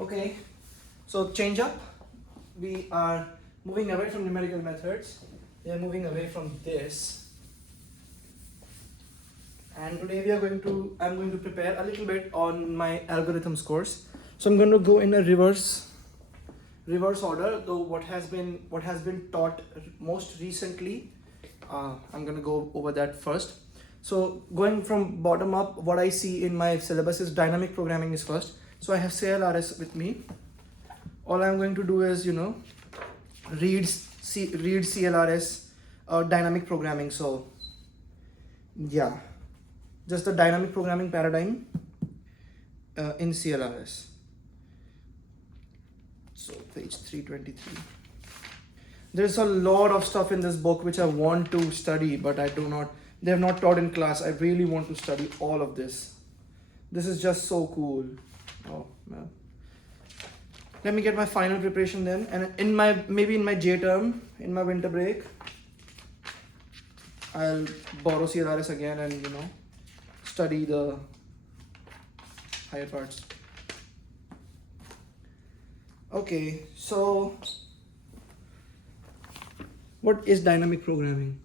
Okay, so change up. We are moving away from numerical methods. We are moving away from this. And today I'm going to prepare a little bit on my algorithms course. So I'm going to go in a reverse order, though what has been taught most recently. I'm going to go over that first. So going from bottom up, what I see in my syllabus is dynamic programming is first. So I have CLRS with me. All I'm going to do is, read CLRS dynamic programming. So yeah, just the dynamic programming paradigm in CLRS. So page 323. There's a lot of stuff in this book which I want to study, but they have not taught in class. I really want to study all of this. This is just so cool. Oh man. Let me get my final preparation then, and maybe in my J term, in my winter break, I'll borrow CLRS again and study the higher parts. Okay, so what is dynamic programming?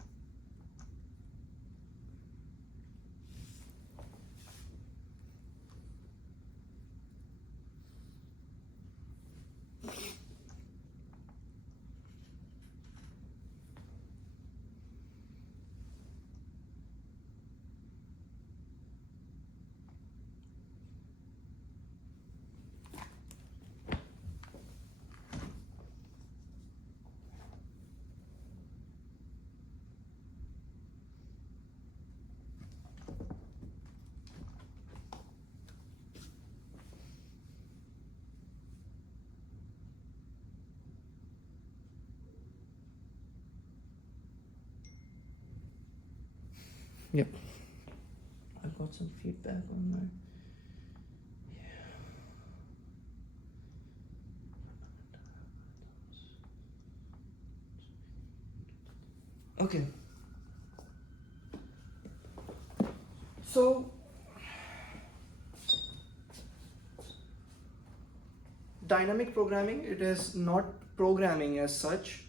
Yep. I've got some feedback on my. Okay. So dynamic programming, it is not programming as such.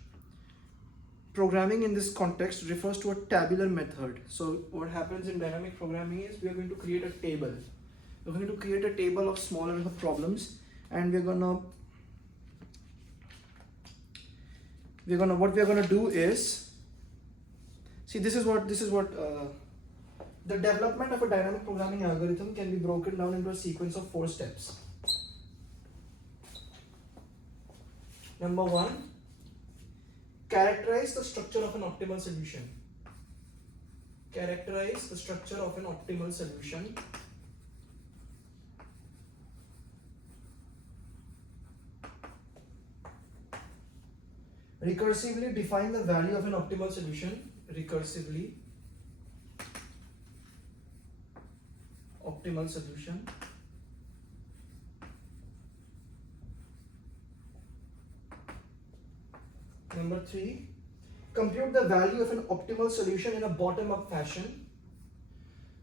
Programming in this context refers to a tabular method. So what happens in dynamic programming is we are going to create a table. We're going to create a table of smaller problems, and what we're gonna do is, see, this is what the development of a dynamic programming algorithm can be broken down into a sequence of 4 steps. Number 1, characterize the structure of an optimal solution. Characterize the structure of an optimal solution. Recursively define the value of an optimal solution. Recursively optimal solution. Number 3, compute the value of an optimal solution in a bottom-up fashion.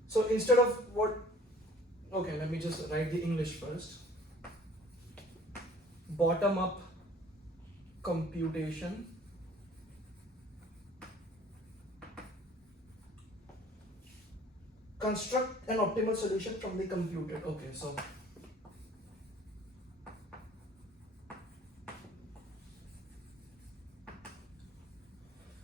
So instead of let me just write the English first. Bottom-up computation. Construct an optimal solution from the computed. Okay, so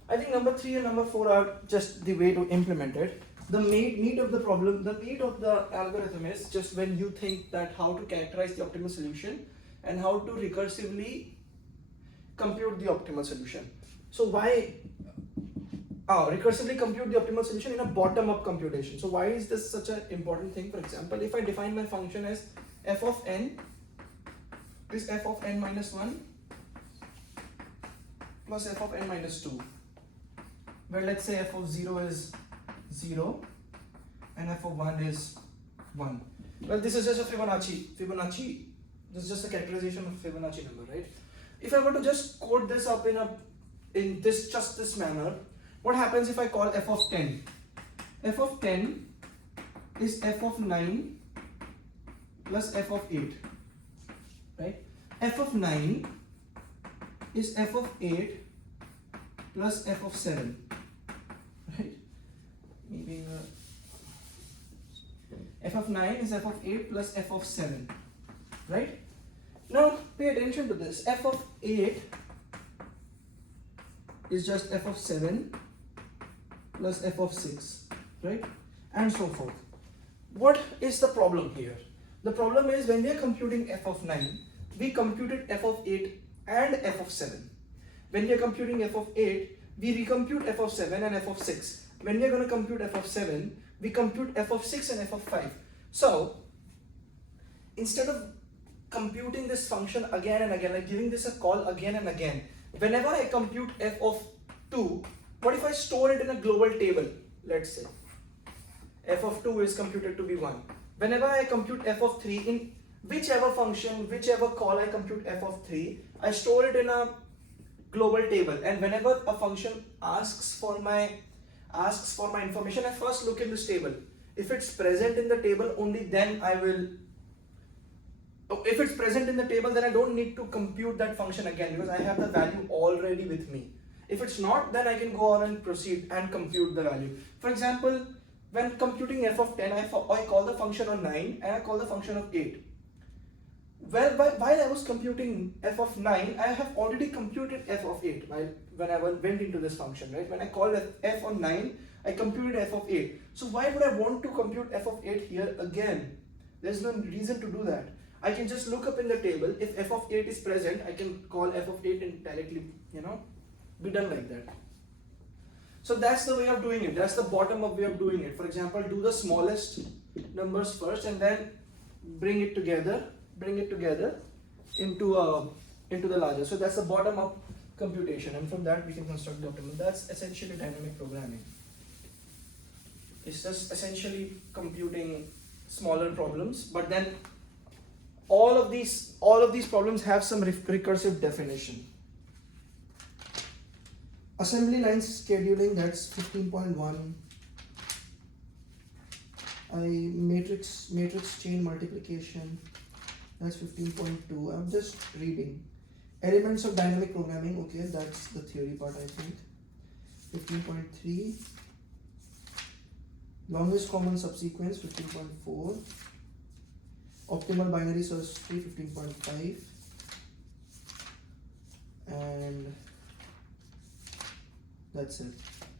I think number 3 and number 4 are just the way to implement it. The meat of the problem, the meat of the algorithm is just when you think that how to characterize the optimal solution and how to recursively compute the optimal solution. So why recursively compute the optimal solution in a bottom-up computation? So why is this such an important thing? For example, if I define my function as f of n is f of n minus 1 plus f of n minus 2, where let's say f of 0 is 0 and f of 1 is 1. Well, this is just a Fibonacci. This is just a characterization of Fibonacci number, right? If I were to just code this up in this manner, what happens if I call f of 10? F of 10 is f of 9 plus f of 8. right? F of 9 is f of 8 plus f of 7, right? Maybe f of 9 is f of 8 plus f of 7, right? Now pay attention to this. F of 8 is just f of 7 plus f of 6, right? And so forth. What is the problem here? The problem is when we are computing f of 9, we computed f of 8 and f of 7. When we are computing f of 8, we recompute f of 7 and f of 6. When we are going to compute f of 7, we compute f of 6 and f of 5. So instead of computing this function again and again, like giving this a call again and again, whenever I compute f of 2, what if I store it in a global table? Let's say f of 2 is computed to be 1. Whenever I compute f of 3, in whichever function, whichever call I compute f of 3, I store it in a global table, and whenever a function asks for my information, I first look in this table. If it's present in the table, only then I will. If it's present in the table, then I don't need to compute that function again because I have the value already with me. If it's not, then I can go on and proceed and compute the value. For example, when computing f of 10, I call the function on 9 and I call the function of 8. Well, while I was computing f of 9, I have already computed f of 8 when I went into this function, right? When I called f on 9, I computed f of 8. So why would I want to compute f of 8 here again? There's no reason to do that. I can just look up in the table. If f of 8 is present, I can call f of 8 and directly, be done like that. So that's the way of doing it. That's the bottom up way of doing it. For example, do the smallest numbers first and then bring it together into the larger. So that's the bottom up computation, and from that we can construct the optimal. That's essentially dynamic programming. It's just essentially computing smaller problems, but then all of these problems have some recursive definition. Assembly line scheduling, that's 15.1. Matrix chain multiplication, that's 15.2. I'm just reading. Elements of dynamic programming, okay, that's the theory part, I think. 15.3. Longest common subsequence, 15.4. Optimal binary search tree, 15.5. And that's it.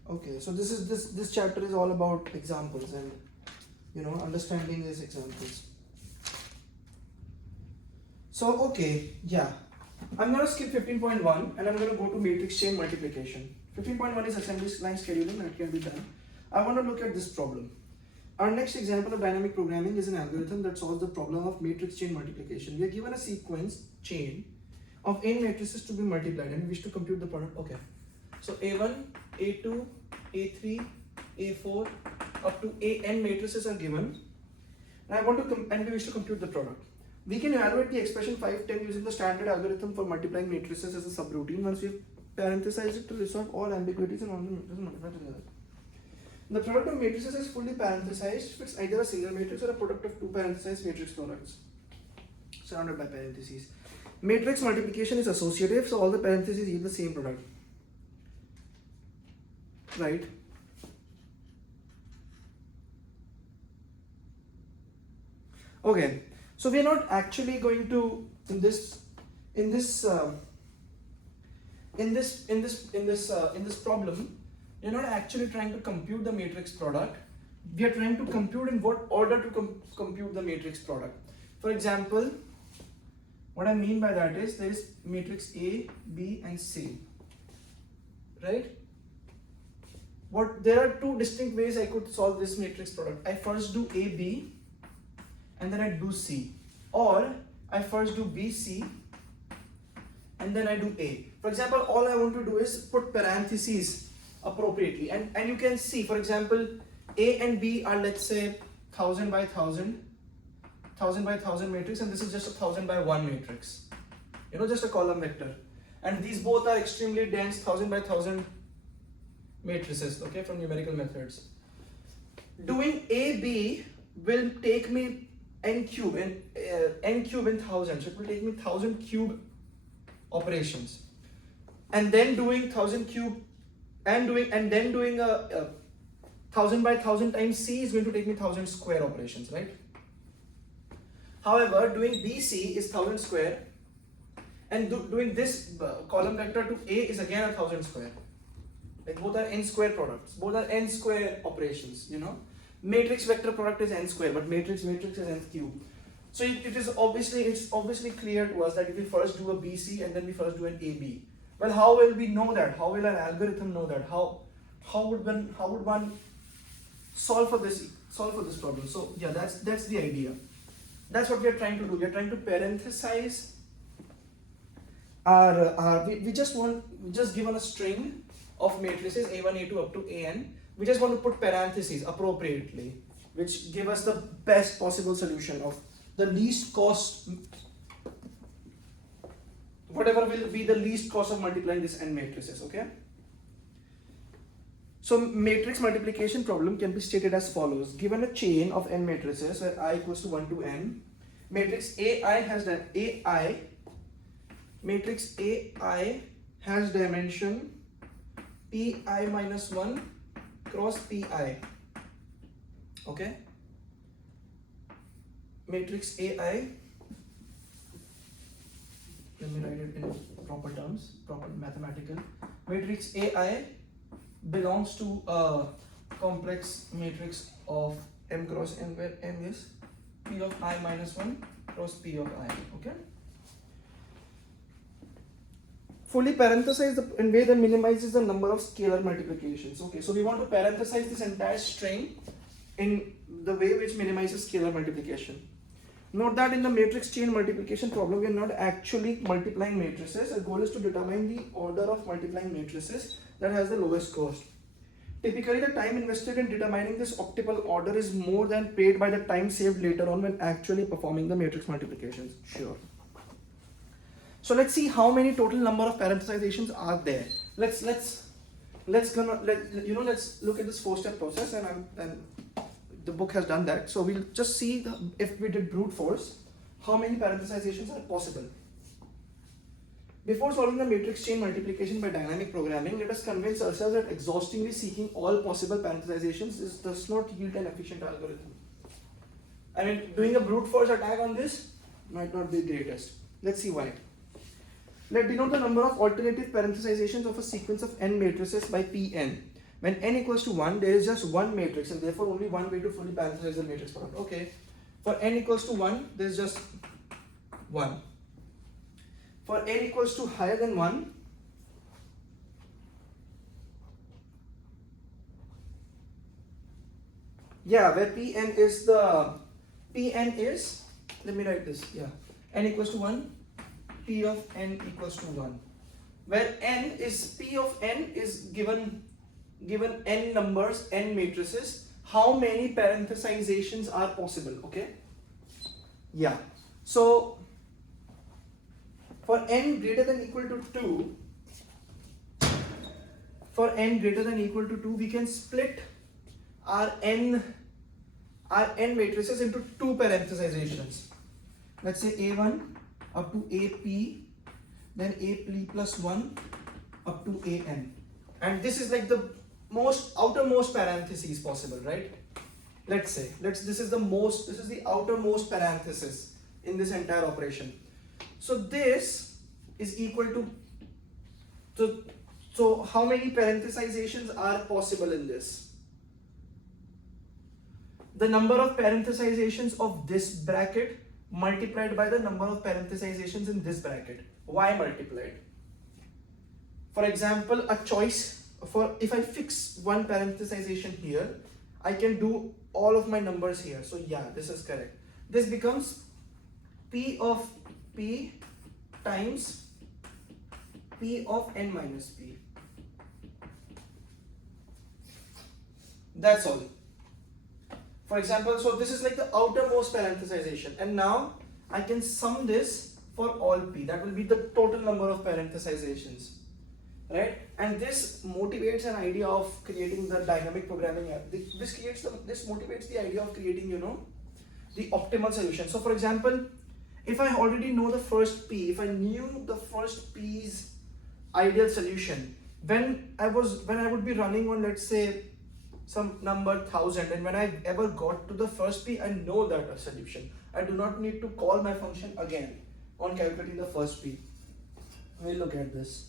Okay, so this chapter is all about examples and understanding these examples. So okay, yeah, I'm gonna skip 15.1 and I'm gonna go to matrix chain multiplication. 15.1 is assembly line scheduling, that can be done. I want to look at this problem. Our next example of dynamic programming is an algorithm that solves the problem of matrix chain multiplication. We are given a sequence chain of n matrices to be multiplied and we wish to compute the product. Okay, so A1, A2, A3, A4 up to AN matrices are given, and we wish to compute the product. We can evaluate the expression 5, 10 using the standard algorithm for multiplying matrices as a subroutine. Once we parenthesize it to resolve all ambiguities and all the matrices multiply together. The product of matrices is fully parenthesized if it's either a single matrix or a product of two parenthesized matrix products surrounded by parentheses. Matrix multiplication is associative, so all the parentheses yield the same product. Right? Okay, so we are not actually going to in this problem. We're not actually trying to compute the matrix product. We are trying to compute in what order to compute the matrix product. For example, what I mean by that is there is matrix A, B, and C. Right? There are two distinct ways I could solve this matrix product. I first do A, B, and then I do C, or I first do B, C, and then I do A. For example, all I want to do is put parentheses appropriately, and you can see, for example, A and B are, let's say, 1000 by 1000 by 1000 matrix, and this is just a 1000 by 1 matrix, just a column vector, and these both are extremely dense 1000 by 1000 matrices, okay, from numerical methods. Doing A, B will take me n cube and n cube in 1000. So it will take me 1000 cube operations, and then doing 1000 cube and then doing a 1000 by 1000 times c is going to take me 1000 square operations, right? However, doing BC is 1000 square, and doing this column vector to A is again 1000 square. Like both are n square products, both are n square operations, you know. Matrix vector product is n square, but matrix is n cube. So it's obviously clear to us that if we first do a BC and then we first do an AB. Well, how will we know that? How will an algorithm know that? How would one solve for this problem? So yeah, that's the idea. That's what we are trying to do. We are trying to parenthesize we just given a string of matrices A1, A2 up to AN. We just want to put parentheses appropriately, which give us the best possible solution of the least cost, whatever will be the least cost of multiplying this n matrices, okay? So matrix multiplication problem can be stated as follows. Given a chain of n matrices where I equals to 1 to n, matrix AI has dimension pi minus 1 cross pi, okay? Matrix AI, let me write it in proper terms, proper mathematical. Matrix AI belongs to a complex matrix of m cross n, where m is p of I minus 1 cross p of I, okay? Fully parenthesize in way that minimizes the number of scalar multiplications. Okay, so we want to parenthesize this entire string in the way which minimizes scalar multiplication. Note that in the matrix chain multiplication problem, we are not actually multiplying matrices. Our goal is to determine the order of multiplying matrices that has the lowest cost. Typically, the time invested in determining this optimal order is more than paid by the time saved later on when actually performing the matrix multiplications. Sure. So let's see how many total number of parenthesizations are there. Let's look at this 4-step process, and the book has done that. So we'll just see if we did brute force, how many parenthesizations are possible. Before solving the matrix chain multiplication by dynamic programming, let us convince ourselves that exhaustively seeking all possible parenthesizations does not yield an efficient algorithm. I mean, doing a brute force attack on this might not be the greatest. Let's see why. Let denote the number of alternative parenthesizations of a sequence of n matrices by Pn. When n equals to 1, there is just one matrix, and therefore only one way to fully parenthesize the matrix product. Okay, for n equals to 1, there is just 1. For n equals to higher than 1, yeah, where Pn is, let me write this, yeah, n equals to 1, P of n equals to 1, where P of n is given n numbers, n matrices, how many parenthesizations are possible, okay? Yeah, so for n greater than equal to 2, we can split our n matrices into 2 parenthesizations. Let's say A1 up to AP, then AP plus 1 up to AN. And this is like the outermost parentheses possible, right? This is the outermost parenthesis in this entire operation. So this is equal to, so how many parenthesizations are possible in this? The number of parenthesizations of this bracket multiplied by the number of parenthesizations in this bracket. Y multiplied. For example, a choice for, if I fix one parenthesization here, I can do all of my numbers here. So yeah, this is correct. This becomes P of P times P of n minus P. That's all. For example, so this is like the outermost parenthesization, and now I can sum this for all P. That will be the total number of parenthesizations, right? And this motivates an idea of creating the dynamic programming app. This motivates the idea of creating, the optimal solution. So for example, if I already know the first P, if I knew the first P's ideal solution, when I would be running on, let's say, some number 1000, and when I ever got to the first P, I know that a solution. I do not need to call my function again on calculating the first P. We'll look at this.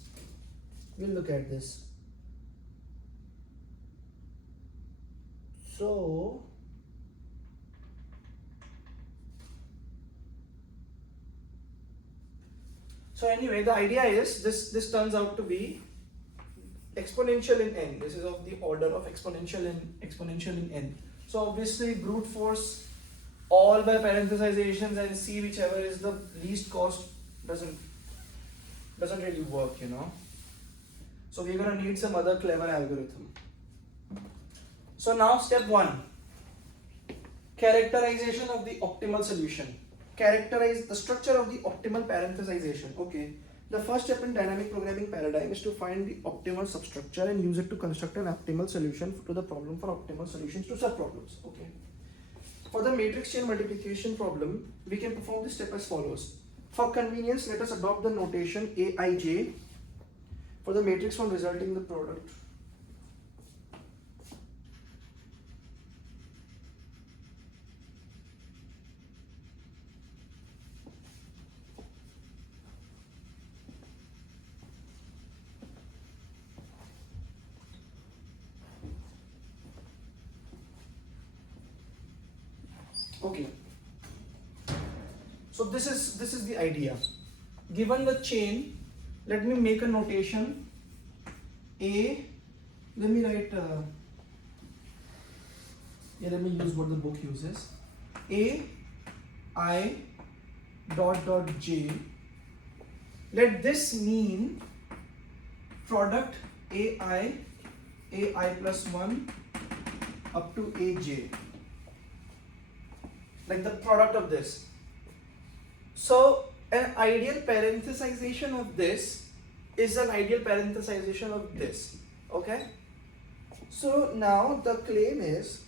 So anyway, the idea is this turns out to be exponential in n. This is of the order of exponential in n. So obviously brute force all by parenthesizations and see whichever is the least cost doesn't really work, you know. So we're gonna need some other clever algorithm. So now step 1, characterization of the optimal solution. Characterize the structure of the optimal parenthesization. Okay, the first step in dynamic programming paradigm is to find the optimal substructure and use it to construct an optimal solution to the problem for optimal solutions to subproblems. Okay, for the matrix chain multiplication problem, we can perform this step as follows. For convenience, let us adopt the notation Aij for the matrix one resulting in the product. Okay, so this is the idea. Given the chain, let me make a notation A. Let me write let me use what the book uses. A I dot j. Let this mean product ai plus 1 up to aj, like the product of this. So an ideal parenthesization of this is an ideal parenthesization of this. Okay, so now the claim is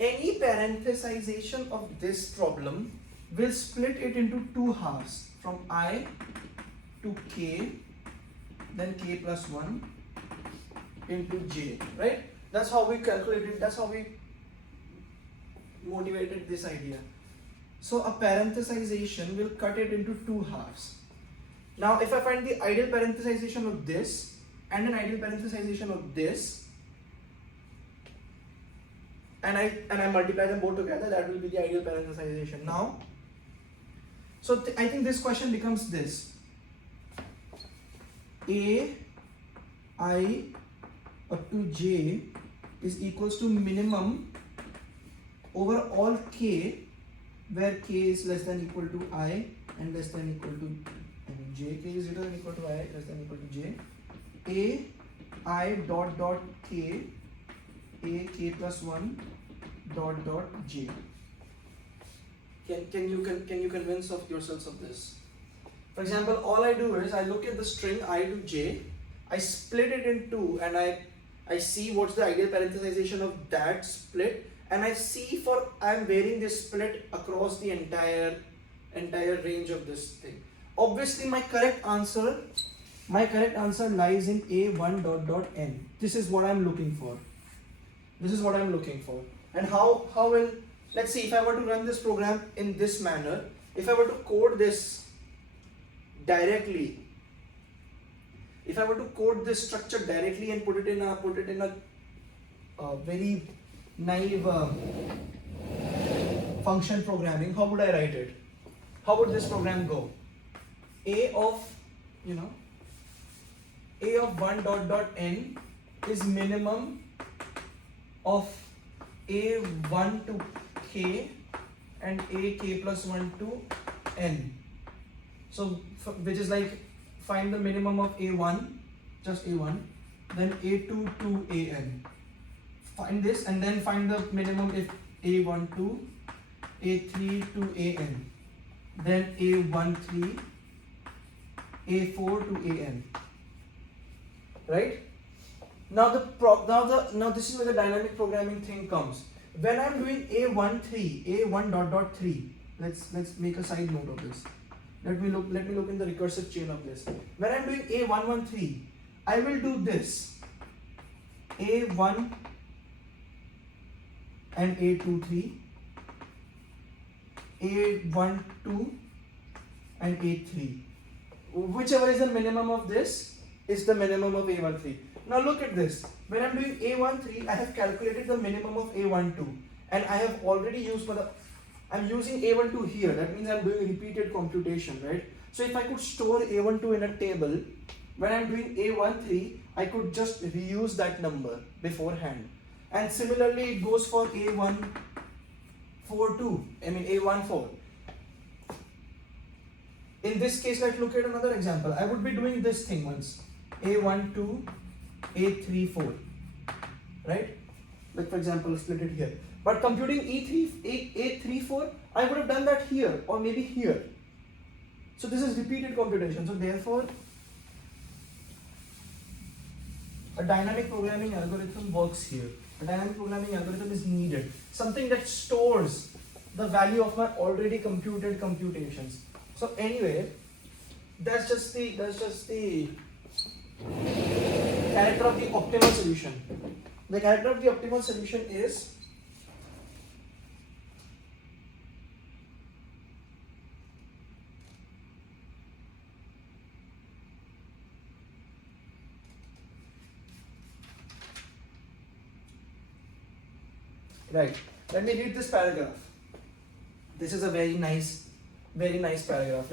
any parenthesization of this problem will split it into two halves, from I to k, then k plus 1 into j, right? That's how we calculated, that's how we motivated this idea. So a parenthesization will cut it into two halves. Now if I find the ideal parenthesization of this and an ideal parenthesization of this, and I multiply them both together, that will be the ideal parenthesization. Now, so I think this question becomes this: A I up to j is equals to minimum over all k, where k is less than equal to I and less than equal to j. K is greater than equal to I, less than equal to j. A I dot k, a k plus 1 dot j. Can you convince of yourselves of this? For example, all I do is I look at the string I to j, I split it in two, and I see what's the ideal parenthesization of that split, and I see for I'm varying this split across the entire range of this thing. Obviously my correct answer lies in a1 dot n. This is what I'm looking for. And how will, let's see, if I were to run this program in this manner, if I were to code this directly, if I were to code this structure directly and put it in a very naive function programming, how would I write it? How would this program go? A of 1 dot n is minimum of a1 to k and a k plus 1 to n. So which is like, find the minimum of a1, just a1, then a2 to an. Find this and then find the minimum if a1 to a3 to an, then a13, a4 to an, right? Now this is where the dynamic programming thing comes. When I'm doing A1 dot dot 3, let's make a side note of this. Let me look in the recursive chain of this. When I'm doing A113, I will do this. A1 and A23, A12 and A3. Whichever is the minimum of this is the minimum of A13. Now look at this. When I'm doing A13, I have calculated the minimum of A12, and I have already used I'm using A12 here. That means I'm doing repeated computation, right? So if I could store A12 in a table, when I'm doing A13, I could just reuse that number beforehand. And similarly, it goes for A14 too. I mean A14. In this case, let's look at another example. I would be doing this thing once. A12, A34, right? Like for example, split it here. But computing A34, I would have done that here or maybe here. So this is repeated computation. So therefore, a dynamic programming algorithm works here. A dynamic programming algorithm is needed. Something that stores the value of my already computed computations. So anyway, that's just the character of the optimal solution. The character of the optimal solution is right. Let me read this paragraph. This is a very nice paragraph.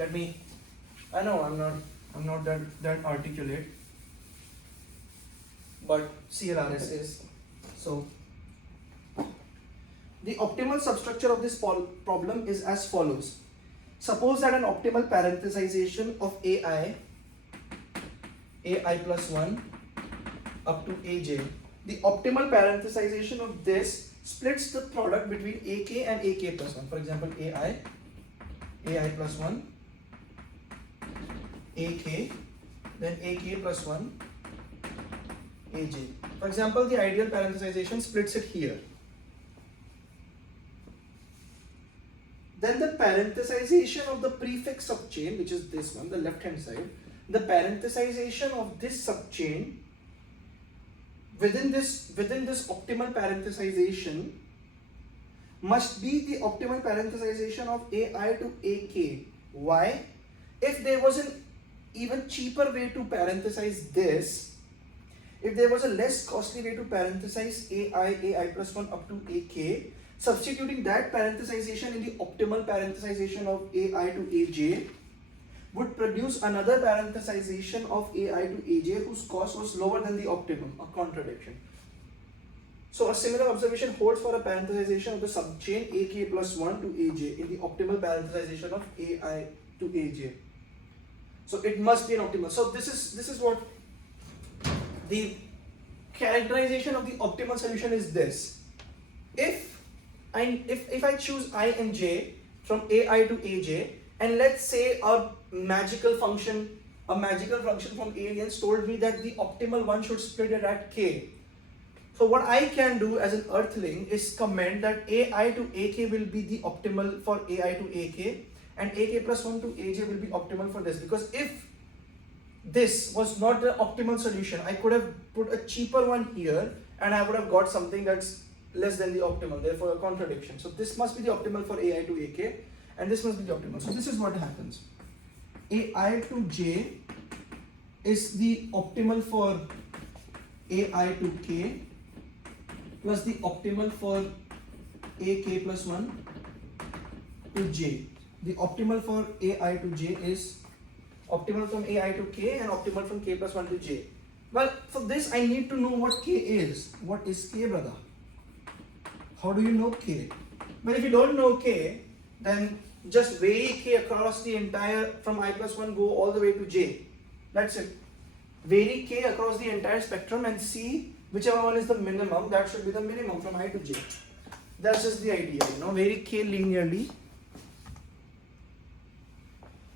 I know I'm not that articulate, but CLRS is. So the optimal substructure of this problem is as follows. Suppose that an optimal parenthesization of ai plus 1 up to aj, the optimal parenthesization of this splits the product between ak and ak plus 1. For example, ai plus 1, ak, then ak plus 1, aj. For example, the ideal parenthesization splits it here. Then the parenthesization of the prefix subchain, which is this one, the left hand side, the parenthesization of this subchain within this optimal parenthesization must be the optimal parenthesization of ai to ak. Why? If there was an even cheaper way to parenthesize this, if there was a less costly way to parenthesize ai plus 1 up to ak, substituting that parenthesization in the optimal parenthesization of ai to aj would produce another parenthesization of ai to aj whose cost was lower than the optimum, a contradiction. So a similar observation holds for a parenthesization of the subchain ak plus 1 to aj in the optimal parenthesization of ai to aj. So it must be an optimal. So this is what the characterization of the optimal solution is. This: if I choose I and j from ai to aj, and let's say a magical function from aliens told me that the optimal one should split it at k. So what I can do as an earthling is comment that ai to ak will be the optimal for ai to ak, and ak plus 1 to aj will be optimal for this. Because if this was not the optimal solution, I could have put a cheaper one here and I would have got something that's less than the optimal, therefore a contradiction. So this must be the optimal for ai to ak, and this must be the optimal. So this is what happens. ai to j is the optimal for ai to k plus the optimal for ak plus 1 to j. The optimal for ai to j is optimal from ai to k and optimal from k plus 1 to j. Well, for this I need to know what k is. What is k, brother? How do you know k? Well, if you don't know k, then just vary k across the entire, from I plus 1 go all the way to j. That's it. Vary k across the entire spectrum and see whichever one is the minimum, that should be the minimum from I to j. That's just the idea, vary k linearly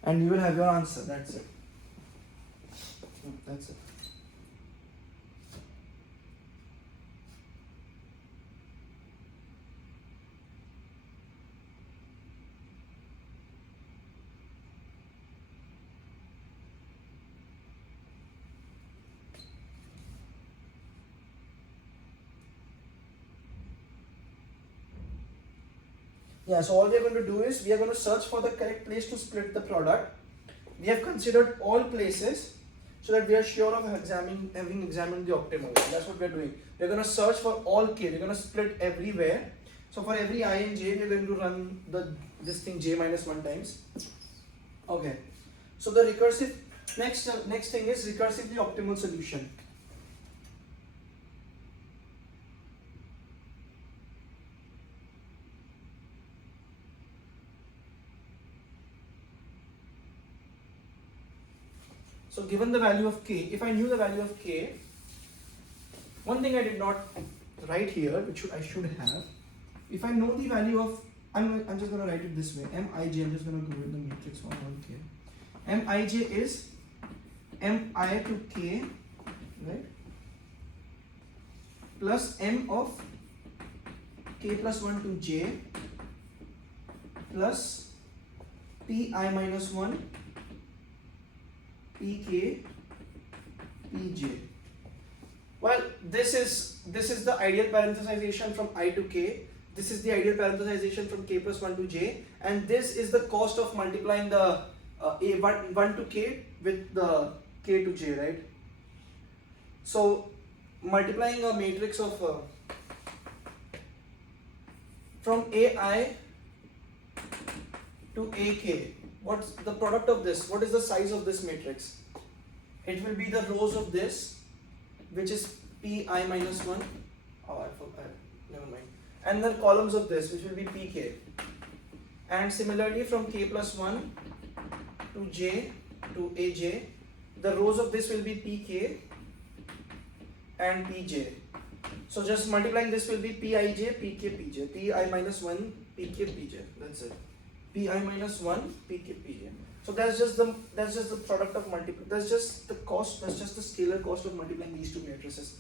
and you will have your answer. That's it. That's it. Yeah, so all we are going to do is we are going to search for the correct place to split the product. We have considered all places so that we are sure of having examined the optimal. That's what we are doing. We are going to search for all k. We are going to split everywhere. So for every I and j, we are going to run this thing j minus 1 times. Okay. So the recursive next thing is recursively optimal solution. So given the value of k, if I knew the value of k, one thing I did not write here, which I should have, if I know the value of, I'm just going to write it this way, Mij, I'm just going to go with the matrix for 1k. Mij is mi to k, right, plus m of k plus 1 to j plus pi minus 1 pk pj. Well, this is the ideal parenthesization from I to k. This is the ideal parenthesization from k plus 1 to j, and this is the cost of multiplying the a1 to k with the k to j, right? So multiplying a matrix of from ai to ak, what's the product of this? What is the size of this matrix? It will be the rows of this, which is pi minus 1. Oh, never mind. And the columns of this, which will be pk. And similarly, from k plus 1 to j to aj, the rows of this will be pk and pj. So just multiplying this will be pij, pk, pj. Pi minus 1, pk, pj. That's it. Pi minus 1, pk, pj. So that's just the product of multiple. That's just the cost. That's just the scalar cost of multiplying these two matrices.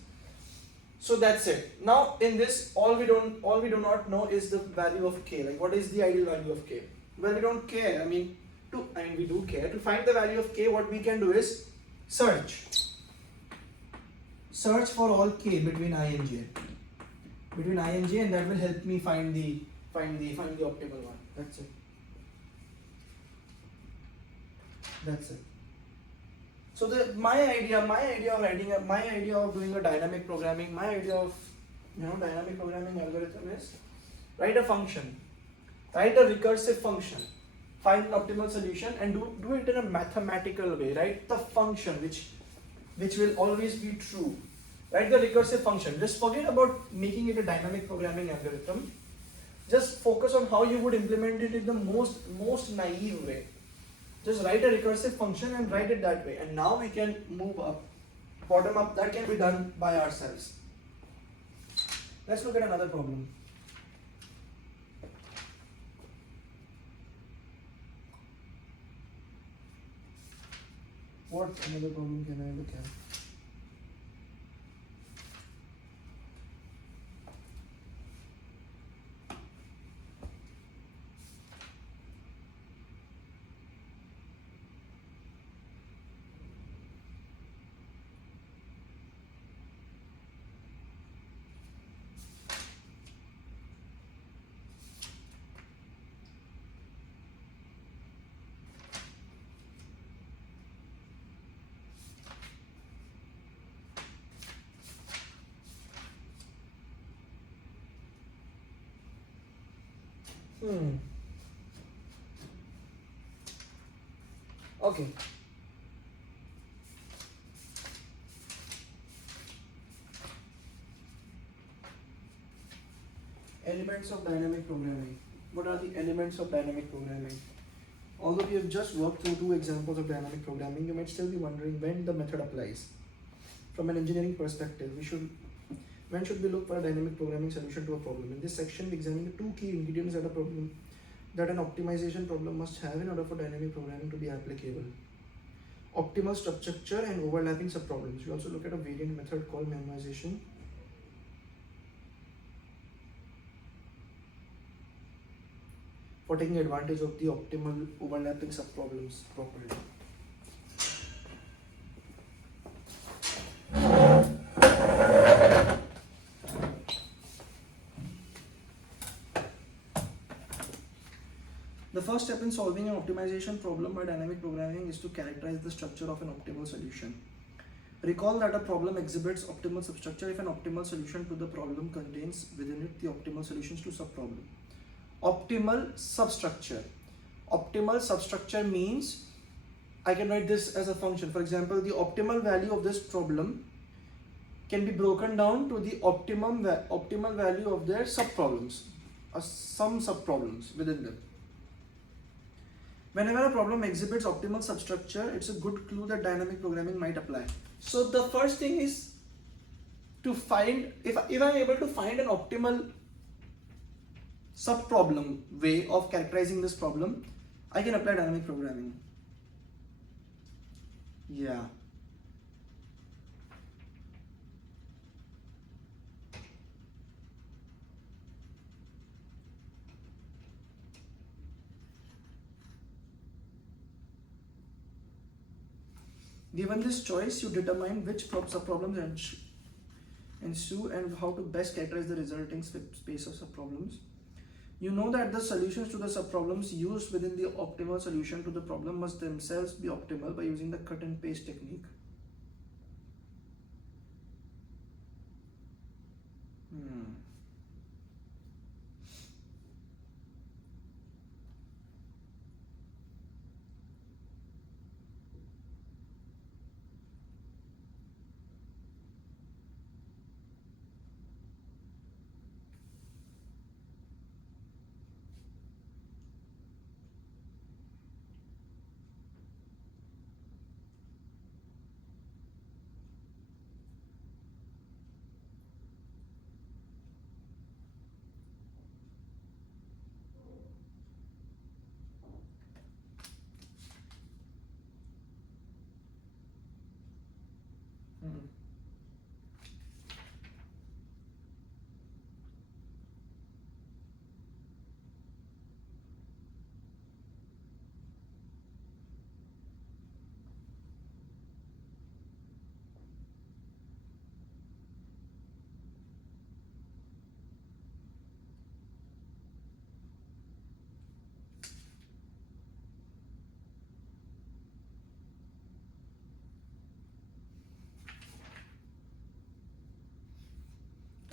So that's it. Now in this, all we do not know is the value of k. Like, what is the ideal value of k? Well, we don't care. We do care. To find the value of k, what we can do is search for all k between I and j. And that will help me find the optimal one. That's it. So my idea of doing a dynamic programming, my idea of dynamic programming algorithm is write a function, write a recursive function, find an optimal solution, and do it in a mathematical way. Write the function which will always be true. Write the recursive function. Just forget about making it a dynamic programming algorithm. Just focus on how you would implement it in the most naive way. Just write a recursive function and write it that way. And now we can move up, bottom up. That can be done by ourselves. Let's look at another problem. What another problem can I look at? Okay. Elements of dynamic programming. What are the elements of dynamic programming? Although we have just worked through 2 examples of dynamic programming, you might still be wondering when the method applies. From an engineering perspective, when should we look for a dynamic programming solution to a problem? In this section, we examine the 2 key ingredients that an optimization problem must have in order for dynamic programming to be applicable. Optimal structure and overlapping subproblems. We also look at a variant method called memoization. For taking advantage of the optimal overlapping subproblems properly. The first step in solving an optimization problem by dynamic programming is to characterize the structure of an optimal solution. Recall that a problem exhibits optimal substructure if an optimal solution to the problem contains within it the optimal solutions to subproblem. Optimal substructure. Optimal substructure means I can write this as a function. For example, the optimal value of this problem can be broken down to the optimal value of their subproblems, some subproblems within them. Whenever a problem exhibits optimal substructure, it's a good clue that dynamic programming might apply. So the first thing is to find, if I'm able to find an optimal subproblem way of characterizing this problem, I can apply dynamic programming. Yeah. Given this choice, you determine which subproblems ensue and how to best characterize the resulting space of subproblems. You know that the solutions to the subproblems used within the optimal solution to the problem must themselves be optimal by using the cut and paste technique.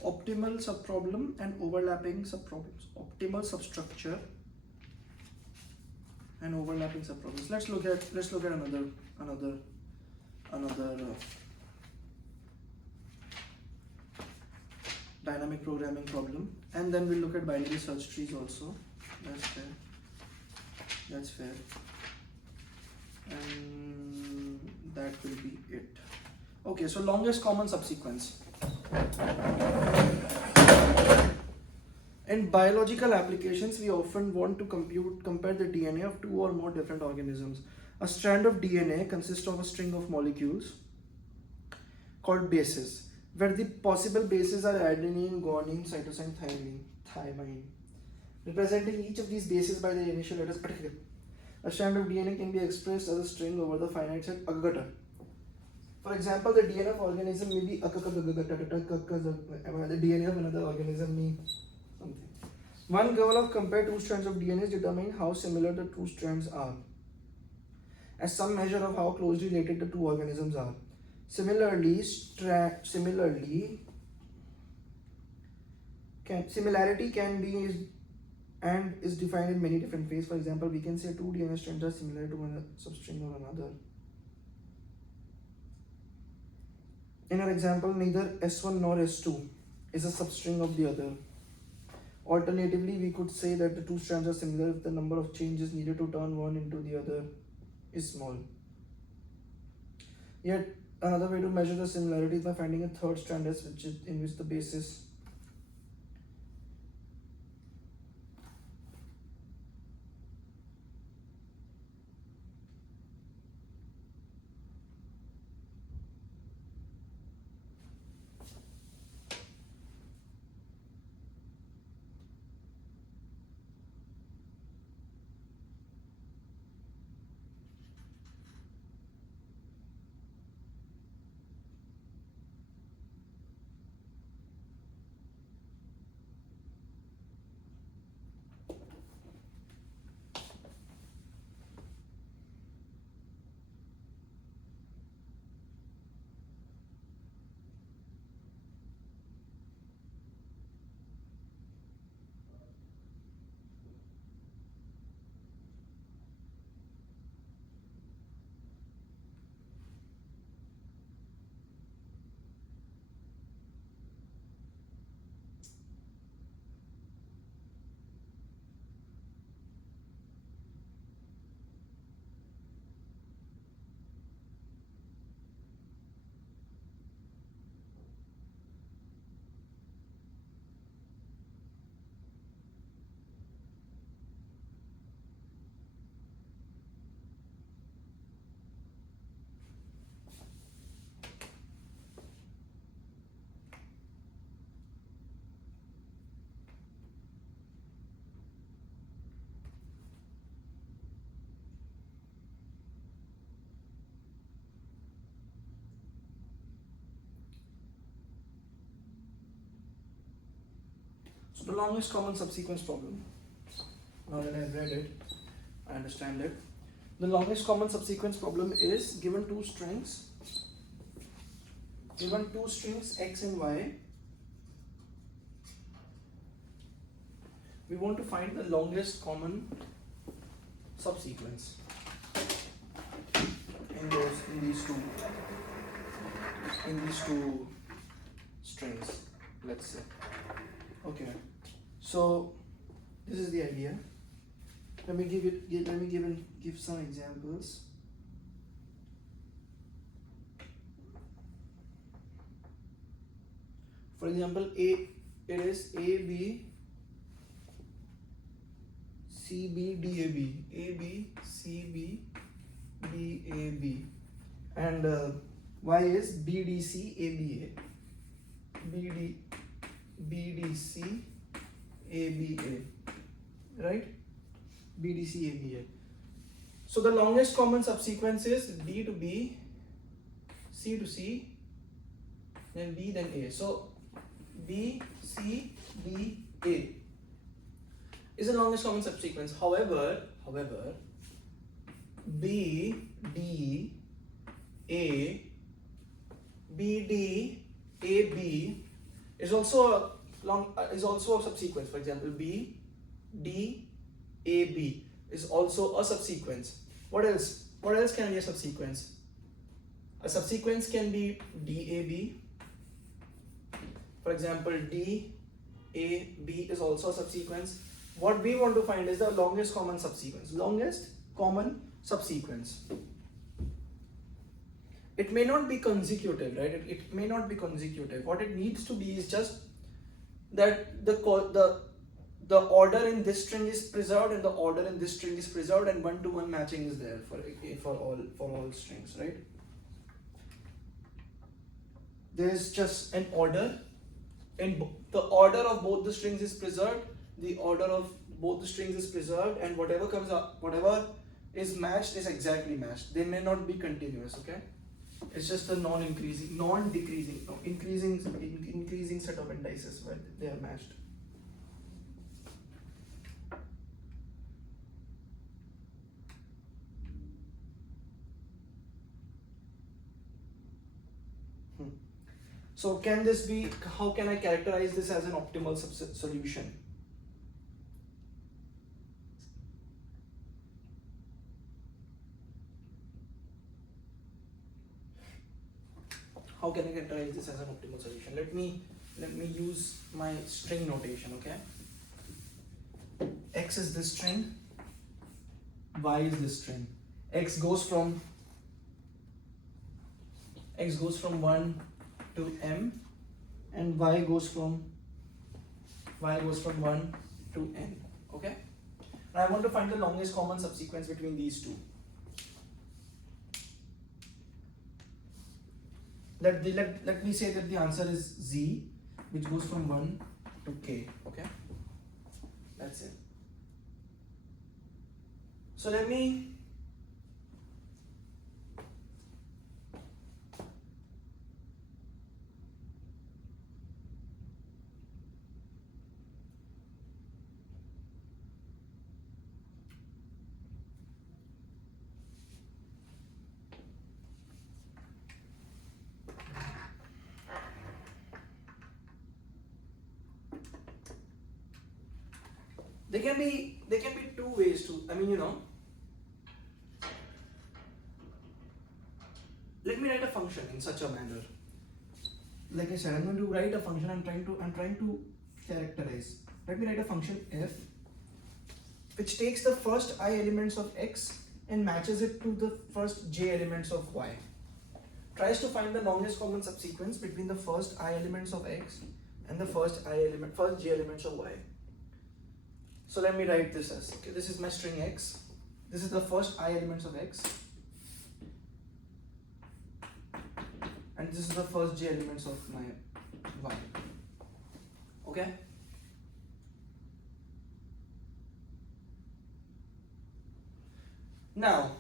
Optimal subproblem and overlapping subproblems. Optimal substructure and overlapping subproblems. Let's look at another dynamic programming problem, and then we'll look at binary search trees also. That's fair. And that will be it. Okay, so longest common subsequence. In biological applications, we often want to compare the DNA of two or more different organisms. A strand of DNA consists of a string of molecules called bases, where the possible bases are adenine, guanine, cytosine, thymine. Representing each of these bases by the initial letters, a strand of DNA can be expressed as a string over the finite set agagata. For example, the DNA of organism may be the DNA of another organism may something. One goal of compare two strands of DNA is determining how similar the two strands are, as some measure of how closely related the two organisms are. Similarity can be and is defined in many different ways. For example, we can say two DNA strands are similar to one substring or another. In our example, neither S1 nor S2 is a substring of the other. Alternatively, we could say that the two strands are similar if the number of changes needed to turn one into the other is small. Yet, another way to measure the similarity is by finding a third strand in which the basis So the longest common subsequence problem, now that I've read it, I understand it. The longest common subsequence problem is given two strings x and y. We want to find the longest common subsequence in these two strings, let's say. Okay, so this is the idea. Let me give some examples. For example, it is AB CB DAB, AB CB DAB, and Y is BDC ABA, BDC ABA, right? BDC ABA. So the longest common subsequence is D to B, C to C, then B, then A. So B, C, D, A is the longest common subsequence. However, B, D, A, B, D, A, B is also a subsequence. For example, B, D, A, B is also a subsequence. What else? What else can be a subsequence? A subsequence can be DAB. For example, DAB is also a subsequence. What we want to find is the longest common subsequence. Longest common subsequence. It may not be consecutive, right? It may not be consecutive. What it needs to be is just that the order in this string is preserved and the order in this string is preserved, and one-to-one matching is there for all strings, right? There's just an order, and the order of both the strings is preserved. The order of both the strings is preserved, and whatever comes up, whatever is matched is exactly matched. They may not be continuous, okay? It's just a increasing set of indices where they are matched. So can this be, how can I characterize this as an optimal solution? How can I characterize this as an optimal solution? Let me use my string notation, okay? X is this string, Y is this string. X goes from 1 to M, and Y goes from 1 to N, okay? Now I want to find the longest common subsequence between these two. Let me say that the answer is Z, which goes from 1 to K, okay? That's it. So let me there can be two ways to, let me write a function in such a manner. Like I said, I'm going to write a function. I'm trying to characterize. Let me write a function f, which takes the first I elements of x and matches it to the first j elements of y. Tries to find the longest common subsequence between the first I elements of x and the first j elements of y. So let me write this as, okay, this is my string x. This is the first I elements of x. And this is the first j elements of my y. Okay? Now,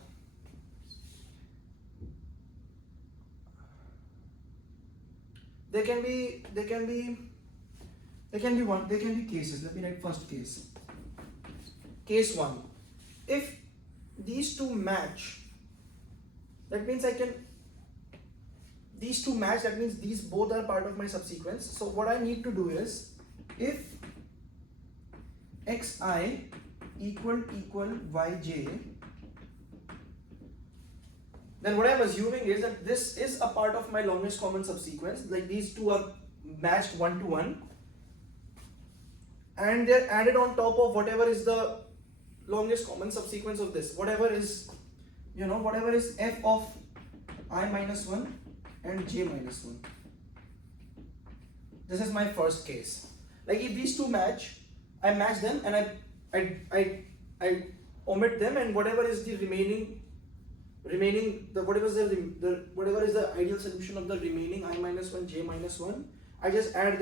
there can be There can be cases. Let me write first case. Case 1. If these two match, that means these two match, that means these both are part of my subsequence. So what I need to do is, if xi equal yj, then what I'm assuming is that this is a part of my longest common subsequence, like these two are matched 1 to 1, and they're added on top of whatever is the longest common subsequence of this, whatever is f of I minus 1 and j minus 1. This is my first case. Like if these two match, I match them and I omit them, and whatever is the whatever is the ideal solution of the remaining I minus 1 j minus 1, I just add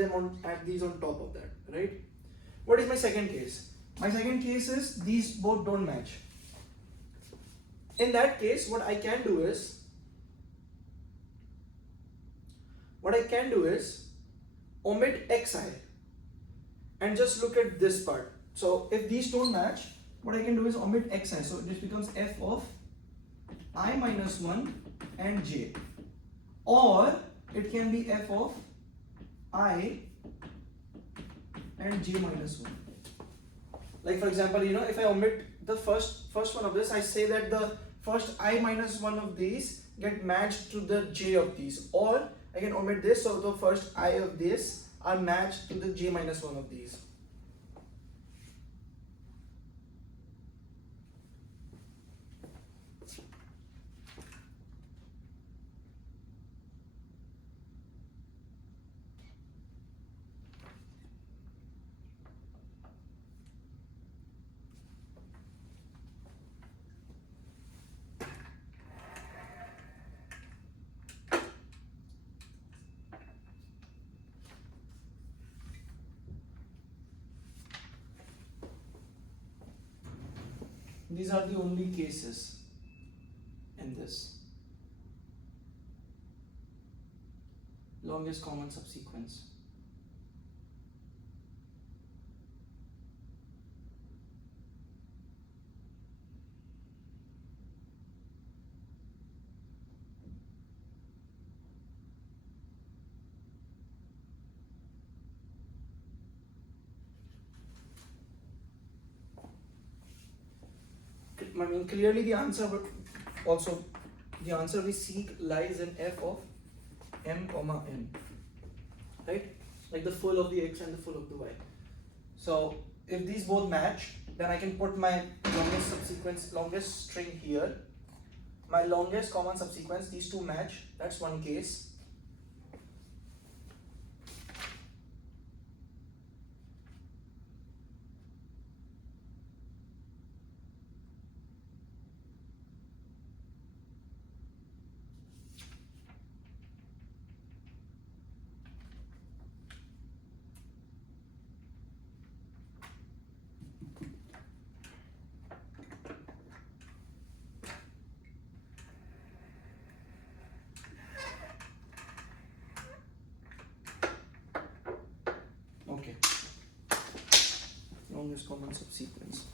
these on top of that, right? What is my second case? My second case is these both don't match. In that case, what I can do is omit xi and just look at this part. So if these don't match, what I can do is omit xi. So this becomes f of I minus 1 and j, or it can be f of I and j minus 1. Like for example, if I omit the first one of this, I say that the first I minus 1 of these get matched to the j of these, or I can omit this, so the first I of this are matched to the j minus 1 of these. These are the only cases in this longest common subsequence. I mean, clearly the answer we seek lies in f of m comma n, right? Like the full of the x and the full of the y. So if these both match, then I can put my longest string here. My longest common subsequence, these two match, that's one case. Okay. Longest common subsequence.